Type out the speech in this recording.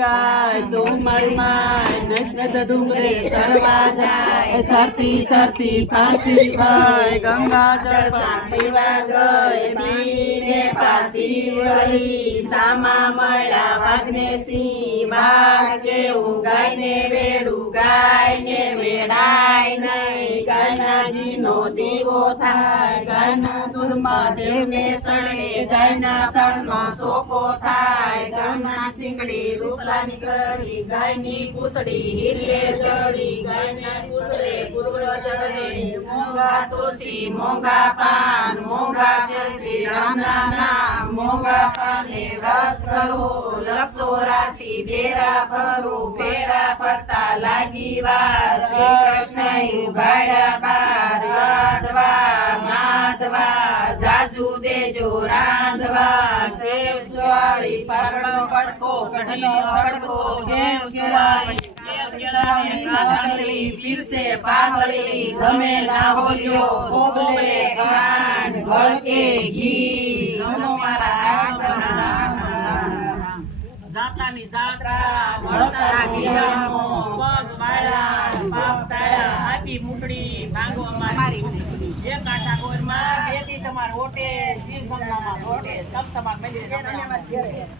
ગાય તું મારી માય નદ ડુંગરે સરવા જાય સરતી સરતી ફાંસી ખાય ગંગા જળ પીવા ગઈ પીને પાસી વળી સામા મળ્યા વાઘને સિંહ વાઘ કેવું ગાયને વેડું ગાયને વેડાય નહીં ગાયના ઘીનો દીવો થાય ગાયના સુરમાં દેવને સડે ગાયના સળનો સોકો થાય ગાયના સિંગડી રૂપલાની કરી ગાયની કુસડી હિરલે ચડી ગાયના કુસડે પૂર્વ ચડે મોંઘા તુલસી મોંઘા પાન મોંઘા છે શ્રી રામના નામ મોંઘા પાને વ્રત કરો લક્ષો રાશિ ફેરા ફરો ફેરા ફરતા લાગી વાર શ્રી કૃષ્ણ ઉઘાડ્યા બાર રાધવા માધવા જાજુ દેજો રાંધવા સેવ સ્વાળી પારણો કટકો કઢીનો કટકો જેમ કેળાની પીરસે પાઘડી જમે લાહોલ્યો ઓબલે કાન ગળકે ઘી નમો મારા જાતાની જાત્રા ભળતા ગિયામો પગ વાળા પાપ તાળા આપી મુકડી માંગો અમારી એક આટા ગોરમાં બેટી તમાર ઓટે શિવ ગંગામાં ઓટે તપ તમાર મંદિરે